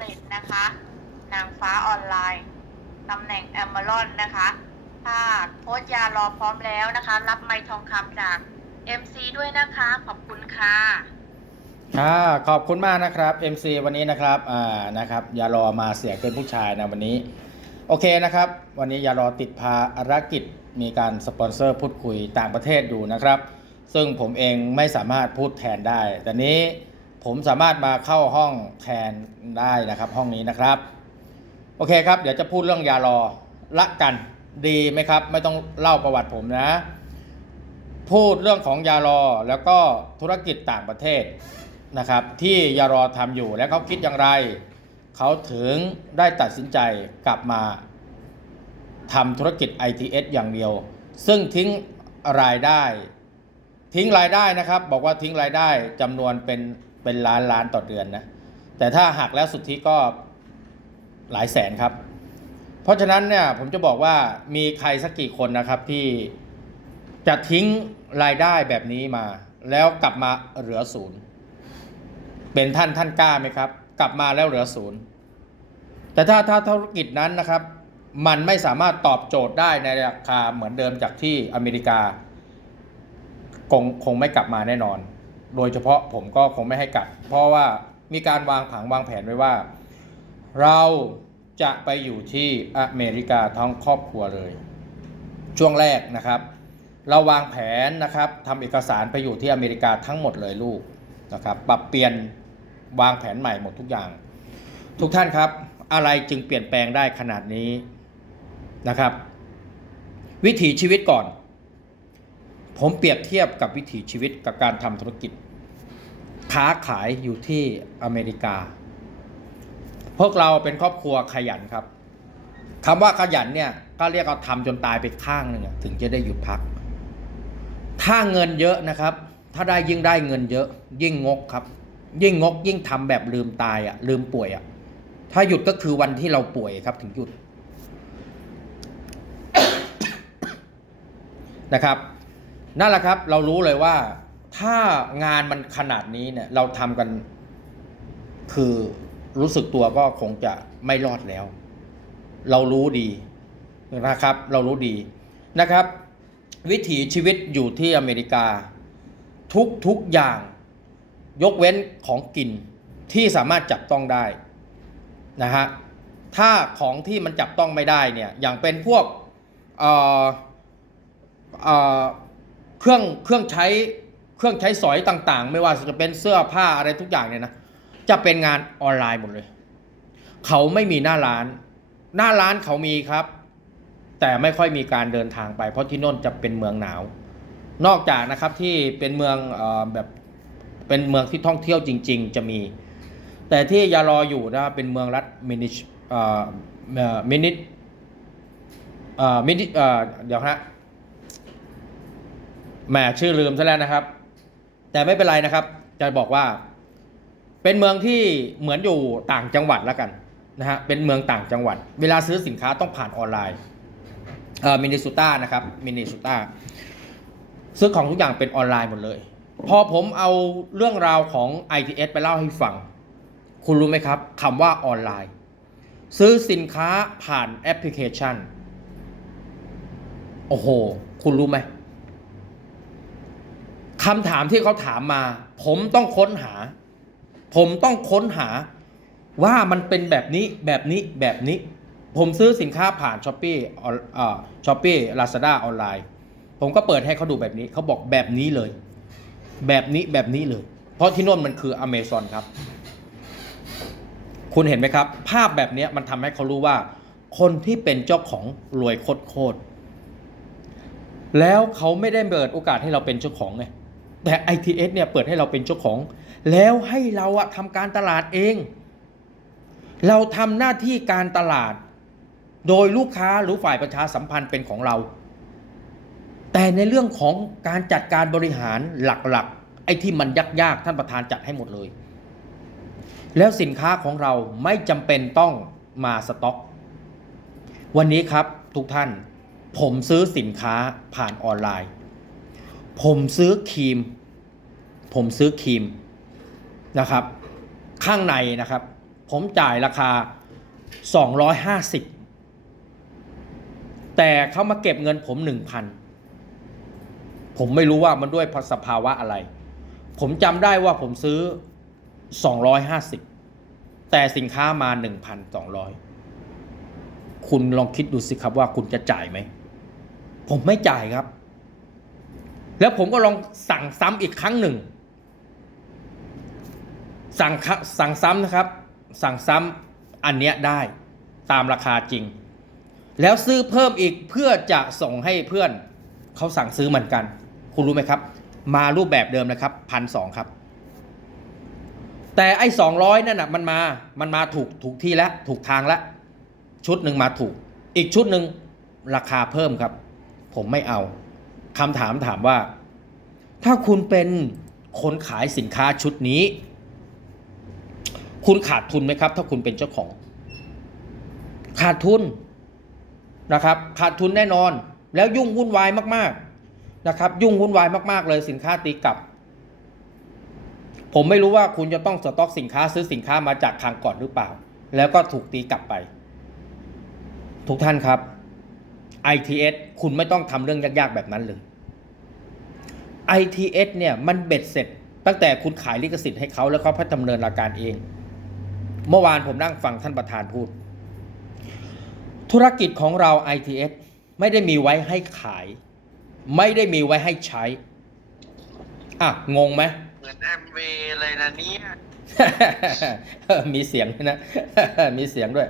เร็จนะคะ นางฟ้าออนไลน์ตำแหน่งแอมเบอรอนนะคะถ้าโค้ชยารอพร้อมแล้วนะคะ รับไม้ทองคำจาก MC ด้วยนะคะ ขอบคุณค่ะค่ะขอบคุณมากนะครับ MC วันนี้นะครับอ่านะครับอย่ารอมาเสียงเป็นผู้ชายนะวันนี้ โอเคนะครับ วันนี้อย่ารอติดภารกิจมีการสปอนเซอร์พูดคุยต่างประเทศอยู่นะครับ ซึ่งผมเองไม่สามารถพูดแทนได้ แต่นี้ ผมสามารถมาเข้าห้องแทนได้นะครับห้องนี้นะครับ โอเคครับ เดี๋ยวจะพูดเรื่องยารอละกันดีไหมครับ ไม่ต้องเล่าประวัติผมนะ พูดเรื่องของยารอแล้วก็ธุรกิจต่างประเทศนะครับ ที่ยารอทำอยู่และเขาคิดอย่างไร เขาถึงได้ตัดสินใจกลับมาทำธุรกิจ ITS อย่างเดียว ซึ่งทิ้งรายได้ ทิ้งรายได้นะครับ บอกว่าทิ้งรายได้จำนวนเป็น เป็นล้านล้านต่อเดือนนะ แต่ถ้าหักแล้วสุทธิก็หลายแสนครับ เพราะฉะนั้นเนี่ยผมจะบอกว่ามีใครสักกี่คนนะครับที่จะทิ้งรายได้แบบนี้มา แล้วกลับมาเหลือศูนย์เป็นท่านท่านกล้าไหมครับ กลับมาแล้วเหลือศูนย์แต่ถ้าถ้าธุรกิจนั้นนะครับ มันไม่สามารถตอบโจทย์ได้ในราคาเหมือนเดิมจากที่อเมริกา คงคงไม่กลับมาแน่นอน โดยเฉพาะผมก็คงไม่ให้กลับเพราะว่ามีการวางผังวางแผนไว้ว่า เราจะไปอยู่ที่อเมริกาทั้งครอบครัวเลย ช่วงแรกนะครับ เราวางแผนนะครับทำเอกสารไปอยู่ที่อเมริกาทั้งหมดเลยลูกนะครับ ปรับเปลี่ยนวางแผนใหม่หมดทุกอย่าง ทุกท่านครับ อะไรจึงเปลี่ยนแปลงได้ขนาดนี้นะครับ วิถีชีวิตก่อน ผมเปรียบเทียบกับวิถีชีวิตกับการทำธุรกิจ ค้าขายอยู่ที่อเมริกา พวกเราเป็นครอบครัวขยันครับคำว่าขยันเนี่ยก็เรียกเอาทำจนตายไปข้างหนึ่งถึงจะได้หยุดพัก ถ้าเงินเยอะนะครับ ถ้าได้ยิ่งได้เงินเยอะ ยิ่งงกครับ ยิ่งงกยิ่งทำแบบลืมตายอะลืมป่วยอะถ้าหยุดก็คือวันที่เราป่วยครับถึงหยุดนะครับ นั่นแหละครับ เรารู้เลยว่าถ้างานมันขนาดนี้เนี่ย เราทำกัน คือรู้สึกตัวก็คงจะไม่รอดแล้ว เรารู้ดีนะครับ เรารู้ดีนะครับ วิถีชีวิตอยู่ที่อเมริกา ทุกทุกอย่าง ยกเว้นของกินที่สามารถจับต้องได้นะฮะถ้าของที่มันจับต้องไม่ได้เนี่ยอย่างเป็นพวกเอ่อเอ่อ เครื่องเครื่องใช้เครื่องใช้สอยต่างๆ ไม่ว่าจะเป็นเสื้อผ้าอะไรทุกอย่างเนี่ยนะจะเป็นงานออนไลน์หมดเลย เขาไม่มีหน้าร้าน หน้าร้านเขามีครับ แต่ไม่ค่อยมีการเดินทางไป เพราะที่โน่นจะเป็นเมืองหนาว นอกจากนะครับที่เป็นเมืองอแบบเป็นเมืองที่ท่องเที่ยวจริง ๆ จะมี แต่ที่ยารออยู่นะเป็นเมืองรัฐมินิชมินิมินิเอ่อเดี๋ยวฮะ แหมชื่อลืมซะแล้วนะครับ แต่ไม่เป็นไรนะครับ จะบอกว่า เป็นเมืองที่เหมือนอยู่ต่างจังหวัดแล้วกันนะฮะเป็นเมืองต่างจังหวัด เวลาซื้อสินค้าต้องผ่านออนไลน์เอ่อมินนิสุตานะครับมินนิสุตาซื้อของทุกอย่างเป็นออนไลน์หมดเลย พอผมเอาเรื่องราวของ ITS ไปเล่าให้ฟัง คุณรู้ไหมครับคำว่าออนไลน์ ซื้อสินค้าผ่านแอปพลิเคชัน โอ้โห คุณรู้ไหม คำถามที่เขาถามมา ผมต้องค้นหา ผมต้องค้นหาว่ามันเป็นแบบนี้แบบนี้แบบนี้ ผมซื้อสินค้าผ่านช้อปปี้ช้อปปี้ลาซาด้าออนไลน์ผมก็เปิดให้เขาดูแบบนี้เขาบอกแบบนี้เลย แบบนี้แบบนี้เลย เพราะที่โน่นมันคืออเมซอนครับ คุณเห็นไหมครับ ภาพแบบนี้มันทำให้เขารู้ว่า คนที่เป็นเจ้าของรวยโคตรๆแล้วเขาไม่ได้เปิดโอกาสให้เราเป็นเจ้าของไง แต่ ITS เนี่ยเปิดให้เราเป็นเจ้าของ แล้วให้เราอะทำการตลาดเอง เราทำหน้าที่การตลาด โดยลูกค้าหรือฝ่ายประชาสัมพันธ์เป็นของเรา แต่ในเรื่องของการจัดการบริหารหลักๆ ไอ้ที่มันยากๆ ท่านประธานจัดให้หมดเลย แล้วสินค้าของเราไม่จำเป็นต้องมาสต็อก วันนี้ครับทุกท่าน ผมซื้อสินค้าผ่านออนไลน์ ผมซื้อครีม ผมซื้อครีมนะครับ ข้างในนะครับ ผมจ่ายราคา 250 แต่เขามาเก็บเงินผม 1,000 ผมไม่รู้ว่ามันด้วยสภาวะอะไร ผมจำได้ว่าผมซื้อ 250 แต่สินค้ามา 1,200 คุณลองคิดดูสิครับว่าคุณจะจ่ายไหม ผมไม่จ่ายครับ แล้วผมก็ลองสั่งซ้ำอีกครั้งหนึ่ง สั่งสั่งซ้ำนะครับ สั่งซ้ำอันเนี้ยได้ตามราคาจริง แล้วซื้อเพิ่มอีกเพื่อจะส่งให้เพื่อนเขาสั่งซื้อเหมือนกัน คุณรู้ไหมครับ มารูปแบบเดิมนะครับพันสองครับ แต่ไอ้สองร้อยนั่นน่ะมันมามันมาถูกถูกที่แล้วถูกทางแล้วชุดหนึ่งมาถูก อีกชุดหนึ่งราคาเพิ่มครับ ผมไม่เอา คำถามถามว่า ถ้าคุณเป็นคนขายสินค้าชุดนี้ คุณขาดทุนไหมครับ ถ้าคุณเป็นเจ้าของ ขาดทุนนะครับ ขาดทุนแน่นอน แล้วยุ่งวุ่นวายมากๆนะครับ ยุ่งวุ่นวายมากๆ เลยสินค้าตีกลับ ผมไม่รู้ว่าคุณจะต้องสต็อกสินค้าซื้อสินค้ามาจากทางก่อนหรือเปล่า แล้วก็ถูกตีกลับไป ทุกท่านครับ ITS คุณไม่ต้องทำเรื่องยากๆแบบนั้นเลย ITS เนี่ยมันเบ็ดเสร็จ ตั้งแต่คุณขายลิขสิทธิ์ให้เขาแล้วเขาพัฒดำเนินรายการเอง เมื่อวานผมนั่งฟังท่านประธานพูด ธุรกิจของเรา ITS ไม่ได้มีไว้ให้ขาย ไม่ได้มีไว้ให้ใช้ อะ งงไหมเหมือนแอมเวย์เลยนะเนี่ยมีเสียงด้วยนะ มีเสียงด้วย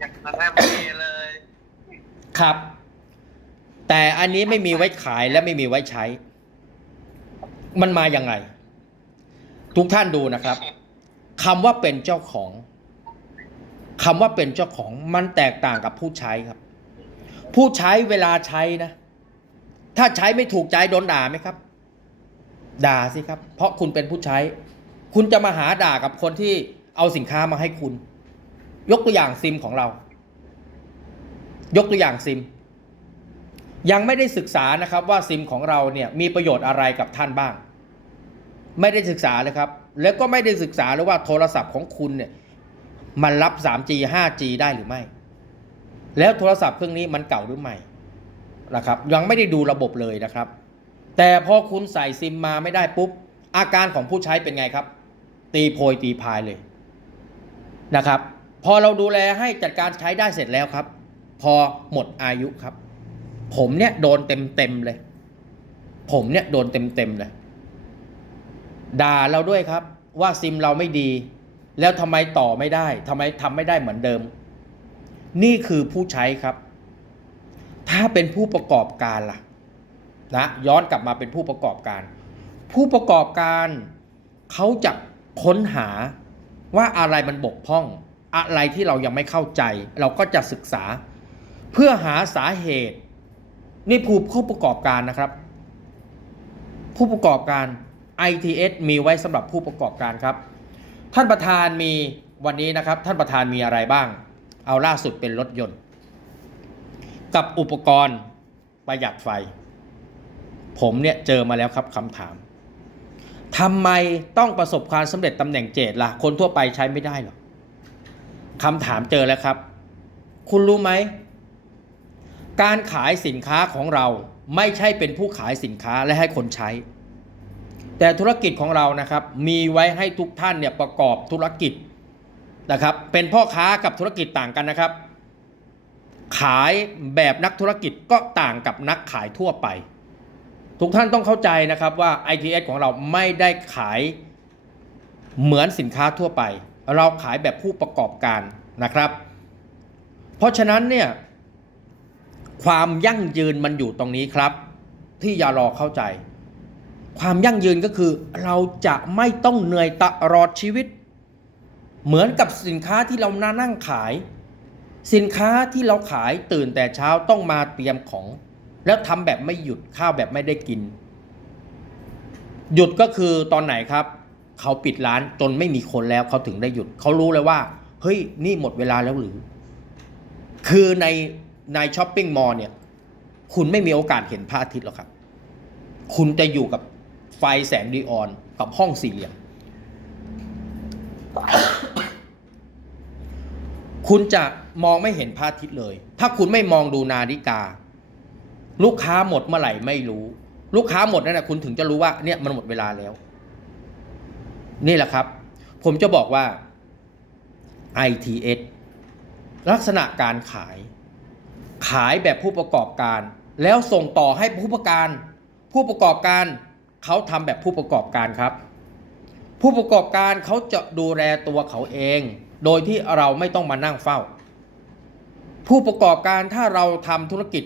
อยากเหมือนแอมเวย์เลย ครับ แต่อันนี้ไม่มีไว้ขายและไม่มีไว้ใช้ มันมาอย่างไง ทุกท่านดูนะครับคำว่าเป็นเจ้าของคำว่าเป็นเจ้าของมันแตกต่างกับผู้ใช้ครับ ผู้ใช้เวลาใช้นะ ถ้าใช้ไม่ถูกใจโดนด่าไหมครับ ด่าสิครับ เพราะคุณเป็นผู้ใช้ คุณจะมาหาด่ากับคนที่เอาสินค้ามาให้คุณ ยกตัวอย่างซิมของเรา ยกตัวอย่างซิม ยังไม่ได้ศึกษานะครับว่าซิมของเราเนี่ยมีประโยชน์อะไรกับท่านบ้าง ไม่ได้ศึกษาเลยครับ แล้วก็ไม่ได้ศึกษาเลยว่าโทรศัพท์ของคุณเนี่ยมันรับ 3G 5G ได้หรือไม่ แล้วโทรศัพท์เครื่องนี้มันเก่าหรือไม่นะครับ ยังไม่ได้ดูระบบเลยนะครับ แต่พอคุณใส่ซิมมาไม่ได้ปุ๊บ อาการของผู้ใช้เป็นไงครับ ตีโพยตีพายเลยนะครับ พอเราดูแลให้จัดการใช้ได้เสร็จแล้วครับ พอหมดอายุครับ ผมเนี่ยโดนเต็มเต็มๆเลย ผมเนี่ยโดนเต็มเต็มๆเลยด่าเราด้วยครับ ว่าซิมเราไม่ดี แล้วทำไมต่อไม่ได้ทำไมทำไม่ได้เหมือนเดิม นี่คือผู้ใช้ครับ ถ้าเป็นผู้ประกอบการล่ะนะย้อนกลับมาเป็นผู้ประกอบการ ผู้ประกอบการเขาจะค้นหาว่าอะไรมันบกพร่อง อะไรที่เรายังไม่เข้าใจ เราก็จะศึกษา เพื่อหาสาเหตุ นี่ผู้ผู้ประกอบการนะครับ ผู้ประกอบการ ITS มีไว้สำหรับผู้ประกอบการครับ ท่านประธานมีวันนี้นะครับ ท่านประธานมีอะไรบ้าง เอาล่าสุดเป็นรถยนต์ กับอุปกรณ์ประหยัดไฟ ผมเนี่ยเจอมาแล้วครับคำถามทำไมต้องประสบความสำเร็จตำแหน่งเจดล่ะ คนทั่วไปใช้ไม่ได้หรอคำถามเจอแล้วครับ คุณรู้ไหม การขายสินค้าของเราไม่ใช่เป็นผู้ขายสินค้าและให้คนใช้ แต่ธุรกิจของเรานะครับ มีไว้ให้ทุกท่านเนี่ยประกอบธุรกิจนะครับ เป็นพ่อค้ากับธุรกิจต่างกันนะครับ ขายแบบนักธุรกิจก็ต่างกับนักขายทั่วไป ทุกท่านต้องเข้าใจนะครับว่า ITS ของเราไม่ได้ขายเหมือนสินค้าทั่วไป เราขายแบบผู้ประกอบการนะครับ เพราะฉะนั้นเนี่ย ความยั่งยืนมันอยู่ตรงนี้ครับ ที่อย่ารอเข้าใจ ความยั่งยืนก็คือ เราจะไม่ต้องเหนื่อยตลอดชีวิต เหมือนกับสินค้าที่เรานั่งขาย สินค้าที่เราขายตื่นแต่เช้าต้องมาเตรียมของ แล้วทำแบบไม่หยุดข้าวแบบไม่ได้กิน หยุดก็คือตอนไหนครับ เขาปิดร้านจนไม่มีคนแล้วเขาถึงได้หยุด เขารู้เลยว่า เฮ้ยนี่หมดเวลาแล้วหรือ คือใน ในช้อปปิ้งมอลล์เนี่ยคุณไม่มีโอกาสเห็นพระอาทิตย์หรอกครับ คุณจะอยู่กับไฟแสงดีออนกับห้องสี่เหลี่ยม คุณจะมองไม่เห็นพระอาทิตย์เลย ถ้าคุณไม่มองดูนาฬิกา ลูกค้าหมดเมื่อไหร่ไม่รู้ ลูกค้าหมดนั่นแหละคุณถึงจะรู้ว่าเนี่ยมันหมดเวลาแล้ว นี่แหละครับ ผมจะบอกว่า ITS ลักษณะการขาย ขายแบบผู้ประกอบการ แล้วส่งต่อให้ผู้ประการ ผู้ประกอบการเขาทำแบบผู้ประกอบการครับ ผู้ประกอบการเขาจะดูแลตัวเขาเอง โดยที่เราไม่ต้องมานั่งเฝ้า ผู้ประกอบการถ้าเราทำธุรกิจ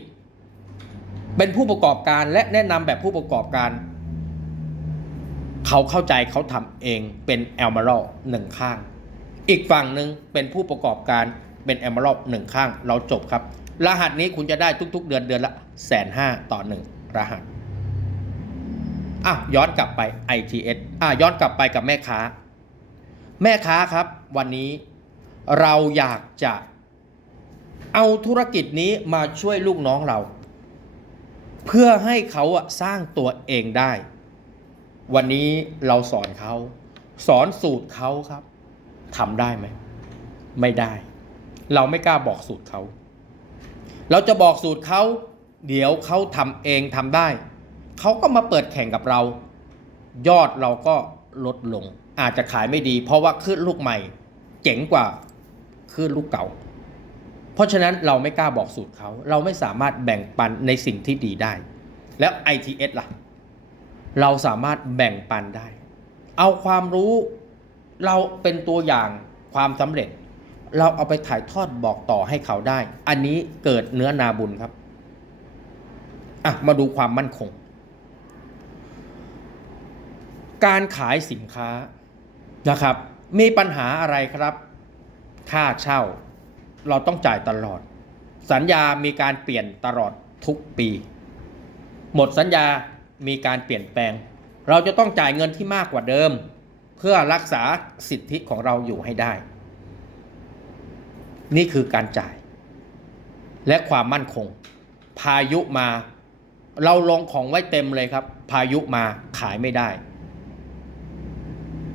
เป็นผู้ประกอบการและแนะนำแบบผู้ประกอบการ เขาเข้าใจเขาทำเองเป็นแอลมาร์หนึ่งข้าง อีกฝั่งหนึ่งเป็นผู้ประกอบการเป็นแอมเบอร์หนึ่งข้างเราจบครับ รหัสนี้คุณจะได้ทุก ๆ เดือนเดือนละแสนห้าต่อหนึ่งรหัสอะย้อนกลับไป ITS อะย้อนกลับไปกับแม่ค้า แม่ค้าครับวันนี้เราอยากจะเอาธุรกิจนี้มาช่วยลูกน้องเรา เพื่อให้เขาอะสร้างตัวเองได้ วันนี้เราสอนเขา สอนสูตรเขาครับทำได้ไหม ไม่ได้ เราไม่กล้าบอกสูตรเขา เราจะบอกสูตรเขาเดี๋ยวเขาทำเองทำได้ เขาก็มาเปิดแข่งกับเรา ยอดเราก็ลดลง อาจจะขายไม่ดี เพราะว่าคลื่นลูกใหม่ เจ๋งกว่าคลื่นลูกเก่า เพราะฉะนั้นเราไม่กล้าบอกสูตรเขาเราไม่สามารถแบ่งปันในสิ่งที่ดีได้ แล้ว ITS ล่ะ เราสามารถแบ่งปันได้ เอาความรู้เราเป็นตัวอย่างความสำเร็จ เราเอาไปถ่ายทอดบอกต่อให้เขาได้ อันนี้เกิดเนื้อนาบุญครับ อะ มาดูความมั่นคง การขายสินค้านะครับ มีปัญหาอะไรครับ ค่าเช่า เราต้องจ่ายตลอด สัญญามีการเปลี่ยนตลอดทุกปี หมดสัญญามีการเปลี่ยนแปลง เราจะต้องจ่ายเงินที่มากกว่าเดิม เพื่อรักษาสิทธิของเราอยู่ให้ได้ นี่คือการจ่าย และความมั่นคง พายุมา เราลงของไว้เต็มเลยครับ พายุมาขายไม่ได้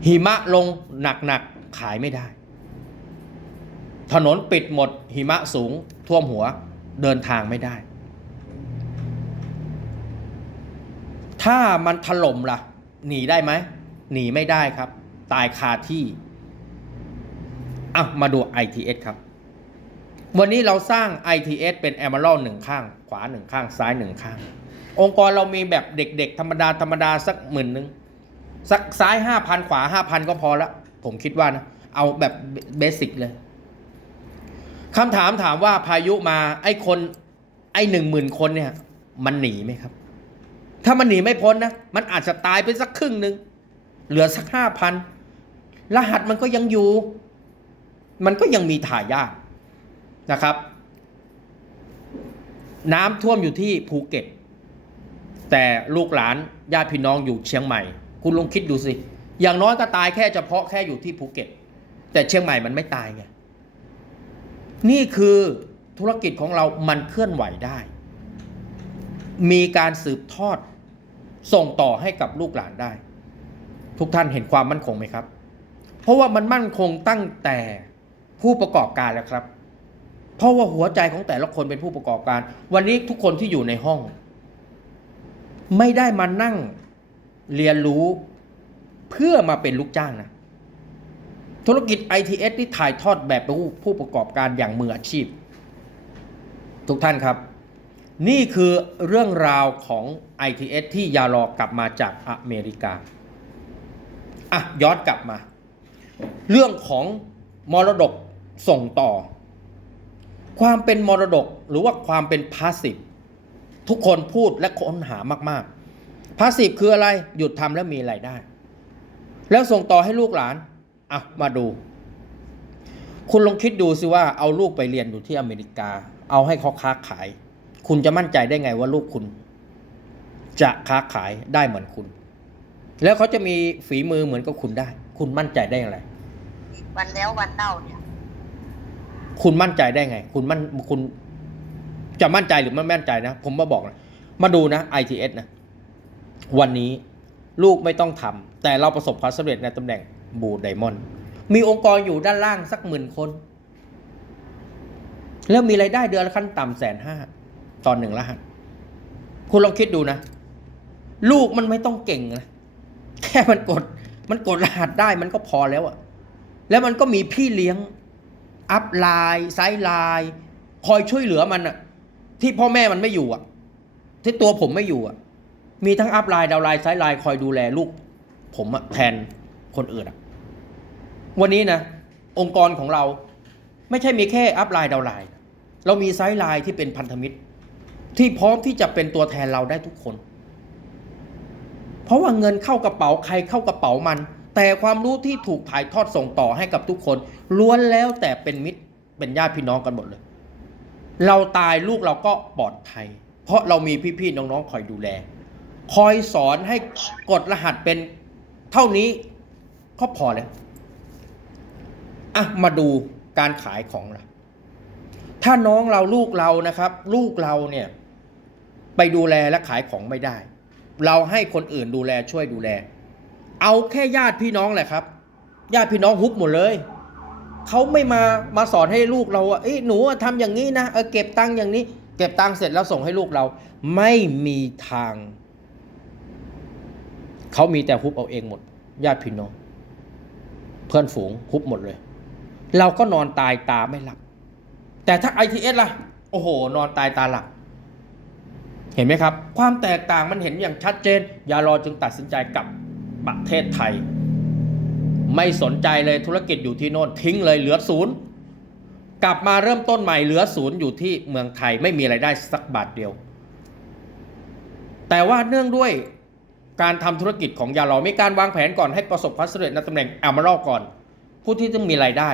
หิมะลงหนักๆขายไม่ได้ ถนนปิดหมด หิมะสูงท่วมหัวเดินทางไม่ได้ ถ้ามันถล่มล่ะ หนีได้ไหมหนีไม่ได้ครับ ตายคาที่อะมาดู ITS ครับ วันนี้เราสร้าง ITS เป็น e m e r a l d หนึ่งข้าง ขวาหนึ่งข้าง ซ้ายหนึ่งข้าง องค์กรเรามีแบบเด็กๆ ธรรมดาธรรมดาสักหมื่นหนึ่งสักซ้ายห้าพันขวาห้าพันก็พอละ ผมคิดว่านะ เอาแบบเบสิกเลยคำถามถามว่าพายุมาไอ้คน ไอ้หนึ่งหมื่นคนเนี่ย มันหนีไหมครับ ถ้ามันหนีไม่พ้นนะ มันอาจจะตายไปสักครึ่งหนึ่งเหลือสักห้าพันรหัสมันก็ยังอยู่ มันก็ยังมีถ่ายาก นะครับ น้ำท่วมอยู่ที่ภูเก็ต แต่ลูกหลานญาติพี่น้องอยู่เชียงใหม่ คุณลองคิดดูสิ อย่างน้อยก็ตายแค่เฉพาะแค่อยู่ที่ภูเก็ต แต่เชียงใหม่มันไม่ตายไงนี่คือธุรกิจของเรามันเคลื่อนไหวได้ มีการสืบทอดส่งต่อให้กับลูกหลานได้ ทุกท่านเห็นความมั่นคงไหมครับ เพราะว่ามันมั่นคงตั้งแต่ผู้ประกอบการแล้วครับ เพราะว่าหัวใจของแต่ละคนเป็นผู้ประกอบการ วันนี้ทุกคนที่อยู่ในห้อง ไม่ได้มานั่งเรียนรู้เพื่อมาเป็นลูกจ้างนะ ธุรกิจ ITS ที่ถ่ายทอดแบบผู้ผู้ประกอบการอย่างมืออาชีพ ทุกท่านครับ นี่คือเรื่องราวของ ITS ที่ยาลอกลับมาจากอเมริกา อะย้อนกลับมา เรื่องของมรดกส่งต่อ ความเป็นมรดกหรือว่าความเป็นพาสซีฟทุกคนพูดและค้นหามากๆพาสซีฟคืออะไรหยุดทำแล้วมีไรายได้ แล้วส่งต่อให้ลูกหลานอะมาดู คุณลองคิดดูสิว่าเอาลูกไปเรียนอยู่ที่อเมริกา เอาให้เขาค้าขาย คุณจะมั่นใจได้ไงว่าลูกคุณ จะค้าขายได้เหมือนคุณ แล้วเขาจะมีฝีมือเหมือนกับคุณได้ คุณมั่นใจได้อย่างไรวันแล้ววันเล่าเนี่ย คุณมั่นใจได้ไง คุณมั่นคุณจะมั่นใจหรือไม่มั่นใจนะ ผมมาบอกนะมาดูนะ ITS นะ วันนี้ลูกไม่ต้องทำแต่เราประสบความสำเร็จในตำแหน่งบูไดมอนด์มีองค์กรอยู่ด้านล่างสักหมื่นคน แล้วมีรายได้เดือนละขั้นต่ำแสนห้าตอนหนึ่งรหัสคุณลองคิดดูนะ ลูกมันไม่ต้องเก่งนะ แค่มันกด มันกดรหัสได้มันก็พอแล้วอะแล้วมันก็มีพี่เลี้ยง อัพไลน์ไซด์ไลน์คอยช่วยเหลือมันอะที่พ่อแม่มันไม่อยู่อะที่ตัวผมไม่อยู่อะมีทั้งอัพไลน์ดาวไลน์ไซด์ไลน์คอยดูแลลูก ผมอะแทนคนอื่นอะวันนี้นะองค์กรของเราไม่ใช่มีแค่อัพไลน์ดาวไลน์เรามีไซด์ไลน์ที่เป็นพันธมิตร ที่พร้อมที่จะเป็นตัวแทนเราได้ทุกคน เพราะว่าเงินเข้ากระเป๋าใครเข้ากระเป๋ามัน แต่ความรู้ที่ถูกถ่ายทอดส่งต่อให้กับทุกคน ล้วนแล้วแต่เป็นมิตรเป็นญาติพี่น้องกันหมดเลย เราตายลูกเราก็ปลอดภัย เพราะเรามีพี่ๆน้องๆคอยดูแล คอยสอนให้กดรหัสเป็นเท่านี้ก็พอแล้วอะมาดูการขายของเราถ้าน้องเราลูกเรานะครับ ลูกเราเนี่ย ไปดูแลและขายของไม่ได้ เราให้คนอื่นดูแลช่วยดูแล เอาแค่ญาติพี่น้องแหละครับ ญาติพี่น้องฮุบหมดเลยเขาไม่มามาสอนให้ลูกเราว่าเอ้หนูอะทำอย่างนี้นะเออเก็บตังค์อย่างนี้ เก็บตังค์เสร็จแล้วส่งให้ลูกเรา ไม่มีทางเขามีแต่ฮุบเอาเองหมด ญาติพี่น้อง เพื่อนฝูงฮุบหมดเลย เราก็นอนตายตาไม่หลับ แต่ถ้า ITS ล่ะ โอ้โห นอนตายตาหลับเห็นไหมครับ ความแตกต่างมันเห็นอย่างชัดเจน ยารอจึงตัดสินใจกลับ ประเทศไทย ไม่สนใจเลยธุรกิจอยู่ที่โน่นทิ้งเลยเหลือศูนย์กลับมาเริ่มต้นใหม่เหลือศูนย์อยู่ที่เมืองไทยไม่มีไรายได้สักบาทเดียว แต่ว่าเนื่องด้วยการทำธุรกิจของยาลอมีการวางแผนก่อนให้ประสบความสำเร็จในตำแหน่งแอมเบอร์ก่อน ผู้ที่ต้องมีรายได้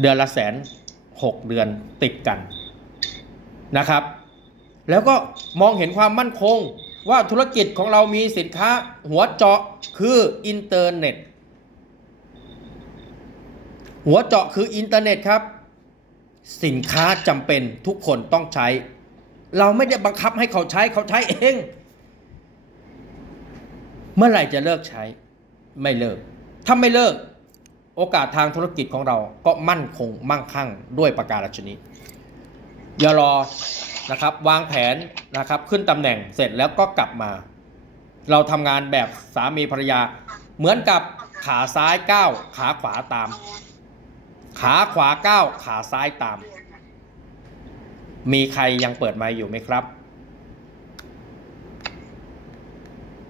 เดือนละแสนหกเดือนติดกันนะครับ แล้วก็มองเห็นความมั่นคง ว่าธุรกิจของเรามีสินค้าหัวเจาะคืออินเทอร์เน็ต หัวเจาะคืออินเทอร์เน็ตครับ สินค้าจำเป็นทุกคนต้องใช้ เราไม่ได้บังคับให้เขาใช้เขาใช้เอง เมื่อไหร่จะเลิกใช้ ไม่เลิก ถ้าไม่เลิก โอกาสทางธุรกิจของเราก็มั่นคงมั่งคั่งด้วยประการฉนี้อย่ารอ นะครับ วางแผนนะครับ ขึ้นตำแหน่งเสร็จแล้วก็กลับมา เราทำงานแบบสามีภรรยา เหมือนกับขาซ้ายก้าวขาขวาตาม ขาขวาก้าวขาซ้ายตาม มีใครยังเปิดไมค์อยู่ไหมครับ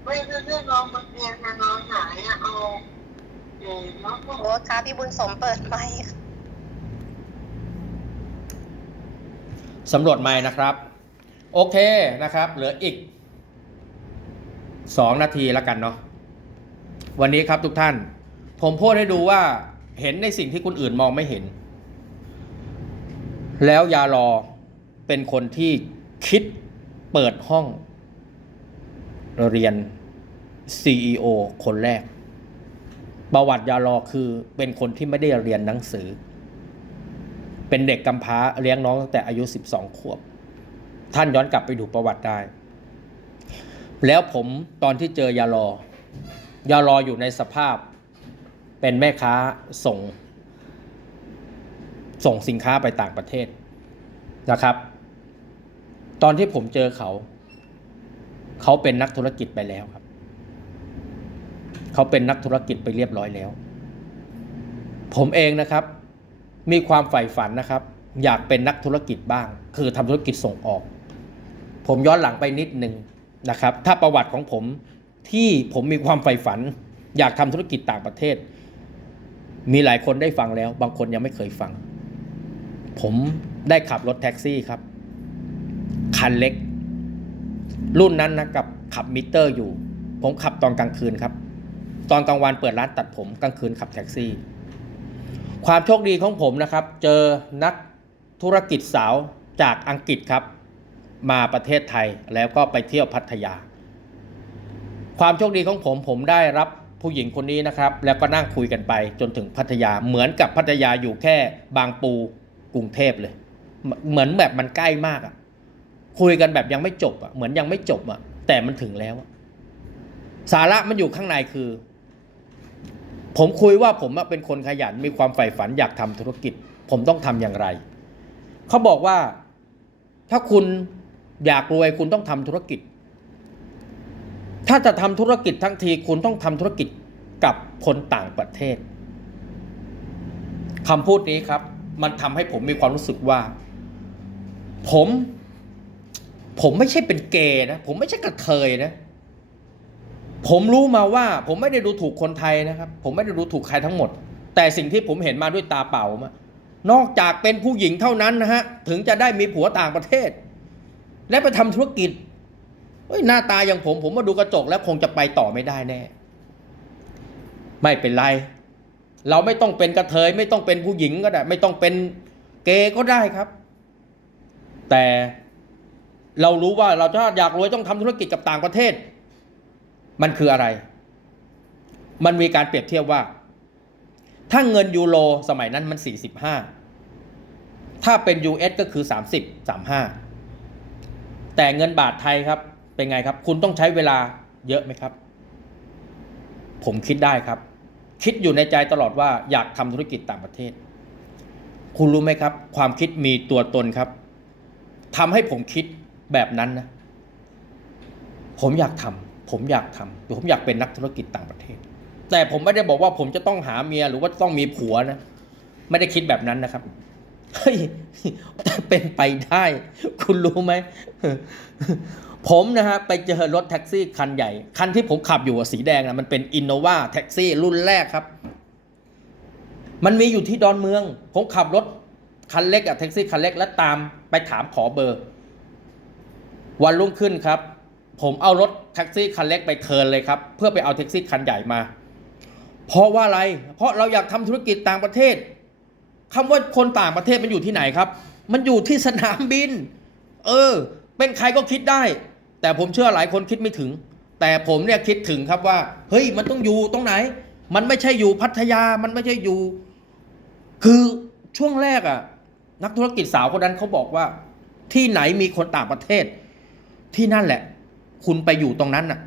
ไม่ใช่เรื่องน้องมันเรียนนะน้องหายอะเอาเอ๋น้องก็โอ้ค่ะพี่บุญสมเปิดไมค์ค่ะ สำรวจไม้นะครับ โอเคนะครับ เหลืออีก 2 นาทีแล้วกันเนาะวันนี้ครับทุกท่าน ผมพูดให้ดูว่าเห็นในสิ่งที่คนอื่นมองไม่เห็น แล้วยาลอเป็นคนที่คิดเปิดห้อง เรียน CEO คนแรก ประวัติยาลอคือเป็นคนที่ไม่ได้เรียนหนังสือ เป็นเด็กกำพร้าเลี้ยงน้องตั้งแต่อายุ 12 ขวบ ท่านย้อนกลับไปดูประวัติได้ แล้วผมตอนที่เจอยาลอยาลออยู่ในสภาพ เป็นแม่ค้าส่ง ส่งสินค้าไปต่างประเทศนะครับ ตอนที่ผมเจอเขา เขาเป็นนักธุรกิจไปแล้วครับ เขาเป็นนักธุรกิจไปเรียบร้อยแล้ว ผมเองนะครับ มีความใฝ่ฝันนะครับ อยากเป็นนักธุรกิจบ้าง คือทำธุรกิจส่งออก ผมย้อนหลังไปนิดหนึ่งนะครับ ถ้าประวัติของผมที่ผมมีความใฝ่ฝัน อยากทำธุรกิจต่างประเทศ มีหลายคนได้ฟังแล้ว บางคนยังไม่เคยฟัง ผมได้ขับรถแท็กซี่ครับ คันเล็ก รุ่นนั้นนะกับขับมิเตอร์อยู่ ผมขับตอนกลางคืนครับ ตอนกลางวันเปิดร้านตัดผมกลางคืนขับแท็กซี่ ความโชคดีของผมนะครับ เจอนักธุรกิจสาวจากอังกฤษครับ มาประเทศไทยแล้วก็ไปเที่ยวพัทยา ความโชคดีของผมผมได้รับผู้หญิงคนนี้นะครับ แล้วก็นั่งคุยกันไปจนถึงพัทยาเหมือนกับพัทยาอยู่แค่บางปูกรุงเทพเลย เหมือนแบบมันใกล้มากอะคุยกันแบบยังไม่จบอะเหมือนยังไม่จบอะแต่มันถึงแล้ว สาระมันอยู่ข้างในคือ ผมคุยว่าผมเป็นคนขยันมีความใฝ่ฝันอยากทำธุรกิจ ผมต้องทำอย่างไร เขาบอกว่าถ้าคุณอยากรวยคุณต้องทำธุรกิจ ถ้าจะทำธุรกิจทั้งทีคุณต้องทำธุรกิจกับคนต่างประเทศคำพูดนี้ครับ มันทำให้ผมมีความรู้สึกว่า ผม ผมไม่ใช่เป็นเกย์นะ ผมไม่ใช่กระเทยนะ ผมรู้มาว่าผมไม่ได้ดูถูกคนไทยนะครับ ผมไม่ได้ดูถูกใครทั้งหมด แต่สิ่งที่ผมเห็นมาด้วยตาเปล่ามานอกจากเป็นผู้หญิงเท่านั้นนะฮะ ถึงจะได้มีผัวต่างประเทศ และไปทำธุรกิจเฮ้ยหน้าตาอย่างผมผมมาดูกระจกแล้วคงจะไปต่อไม่ได้แน่ ไม่เป็นไร เราไม่ต้องเป็นกระเทย ไม่ต้องเป็นผู้หญิงก็ได้ ไม่ต้องเป็นเกย์ก็ได้ครับ แต่เรารู้ว่าเราถ้าอยากรวยต้องทำธุรกิจกับต่างประเทศ มันคืออะไร มันมีการเปรียบเทียบว่า ถ้าเงินยูโรสมัยนั้นมัน 45 ถ้าเป็น US ก็คือ 30 35 แต่เงินบาทไทยครับเป็นไงครับ คุณต้องใช้เวลาเยอะไหมครับ ผมคิดได้ครับ คิดอยู่ในใจตลอดว่าอยากทำธุรกิจต่างประเทศ คุณรู้ไหมครับ ความคิดมีตัวตนครับทำให้ผมคิดแบบนั้นนะ ผมอยากทำ ผมอยากทำหรือผมอยากเป็นนักธุรกิจต่างประเทศ แต่ผมไม่ได้บอกว่าผมจะต้องหาเมียหรือว่าต้องมีผัวนะ ไม่ได้คิดแบบนั้นนะครับเฮ้ยแต่เป็นไปได้ คุณรู้ไหม ผมนะฮะไปเจอรถแท็กซี่คันใหญ่ คันที่ผมขับอยู่สีแดงนะมันเป็นอินโนวาแท็กซี่รุ่นแรกครับ มันมีอยู่ที่ดอนเมือง ผมขับรถคันเล็กอะแท็กซี่คันเล็กแล้วตามไปถามขอเบอร์ วันรุ่งขึ้นครับ ผมเอารถแท็กซี่คันเล็กไปเทินเลยครับ เพื่อไปเอาแท็กซี่คันใหญ่มา เพราะว่าอะไร เพราะเราอยากทำธุรกิจต่างประเทศคำว่าคนต่างประเทศมันอยู่ที่ไหนครับ มันอยู่ที่สนามบิน เออ เป็นใครก็คิดได้ แต่ผมเชื่อหลายคนคิดไม่ถึง แต่ผมเนี่ยคิดถึงครับว่า เฮ้ย มันต้องอยู่ตรงไหน มันไม่ใช่อยู่พัทยา มันไม่ใช่อยู่ คือช่วงแรกอะนักธุรกิจสาวคนนั้นเขาบอกว่า ที่ไหนมีคนต่างประเทศ ที่นั่นแหละ คุณไปอยู่ตรงนั้นน่ะ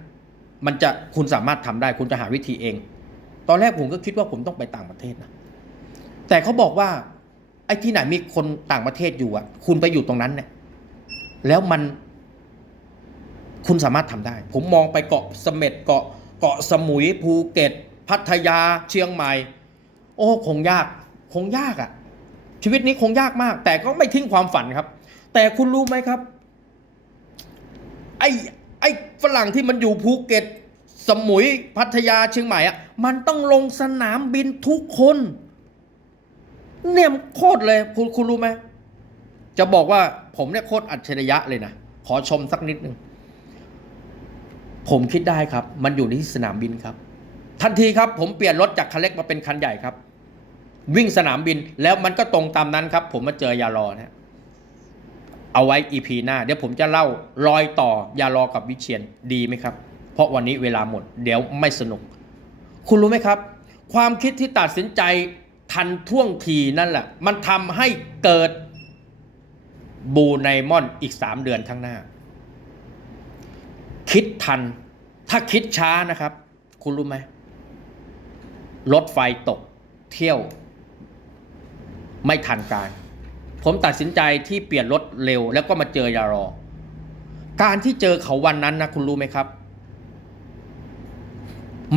มันจะคุณสามารถทำได้ คุณจะหาวิธีเอง ตอนแรกผมก็คิดว่าผมต้องไปต่างประเทศนะแต่เขาบอกว่า ไอ้ที่ไหนมีคนต่างประเทศอยู่อะ คุณไปอยู่ตรงนั้นเนี่ยแล้วมัน คุณสามารถทำได้ ผมมองไปเกาะเสม็ดเกาะเกาะสมุยภูเก็ต พัทยาเชียงใหม่ โอ้คงยาก คงยากอะ่ะ ชีวิตนี้คงยากมาก แต่ก็ไม่ทิ้งความฝันครับ แต่คุณรู้ไหมครับ ไอ้ ไอ้ฝรั่งที่มันอยู่ภูเก็ต สมุยพัทยาเชียงใหม่อะมันต้องลงสนามบินทุกคน เนี่ยโคตรเลยคุณคุณรู้ไหมจะบอกว่าผมเนี่ยโคตรอัจฉริยะเลยนะขอชมสักนิดหนึ่งผมคิดได้ครับ มันอยู่ที่สนามบินครับ ทันทีครับ ผมเปลี่ยนรถจากคันเล็กมาเป็นคันใหญ่ครับ วิ่งสนามบินแล้วมันก็ตรงตามนั้นครับ ผมมาเจอยารอนะ เอาไว้ EP หน้า เดี๋ยวผมจะเล่ารอยต่ออย่ารอกับวิเชียนดีไหมครับ เพราะวันนี้เวลาหมด เดี๋ยวไม่สนุก คุณรู้ไหมครับ ความคิดที่ตัดสินใจทันท่วงทีนั่นแหละ มันทำให้เกิดบูไนมอนอีก 3 เดือนข้างหน้า คิดทัน ถ้าคิดช้านะครับ คุณรู้ไหมรถไฟตกเที่ยว ไม่ทันการ ผมตัดสินใจที่เปลี่ยนรถเร็ว แล้วก็มาเจอยารอ การที่เจอเขาวันนั้นนะคุณรู้ไหมครับ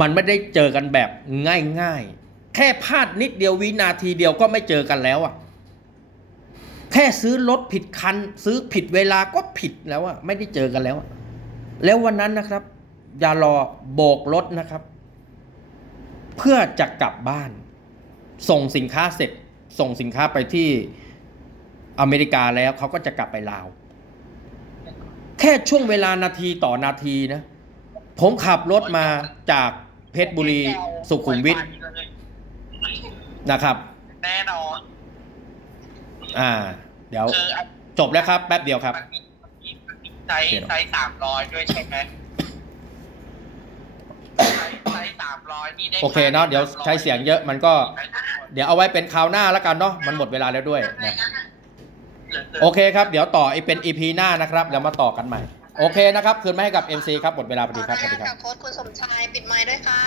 มันไม่ได้เจอกันแบบง่ายๆ แค่พลาดนิดเดียววินาทีเดียวก็ไม่เจอกันแล้วอะแค่ซื้อรถผิดคัน ซื้อผิดเวลาก็ผิดแล้วอะไม่ได้เจอกันแล้วแล้ววันนั้นนะครับ ยารอโบกรถนะครับ เพื่อจะกลับบ้าน ส่งสินค้าเสร็จ ส่งสินค้าไปที่ อเมริกาแล้วเขาก็จะกลับไปลาว แค่ช่วงเวลานาทีต่อนาทีนะ ผมขับรถมาจากเพชรบุรีสุขุมวิทนะครับ แน่นอนอ่า เดี๋ยวคืออันจบแล้วครับ แป๊บเดียวครับมันมีมันมีมันมีไซส์ไซส์สามร้อยด้วยใช่ไหมไซส์ไซส์สามร้อยนี่ได้โอเคเนาะเดี๋ยวใช้เสียงเยอะมันก็ เดี๋ยวเอาไว้เป็นคราวหน้าแล้วกันเนาะมันหมดเวลาแล้วด้วยนะ โอเคครับ เดี๋ยวต่ออีกเป็น EP หน้านะครับแล้วมาต่อกันใหม่ โอเคนะครับ คืนมาให้กับ MC ครับหมดเวลาพอดีครับสวัสดีครับกับโค้ชคุณสมชายปิดไมค์ด้วยค่ะ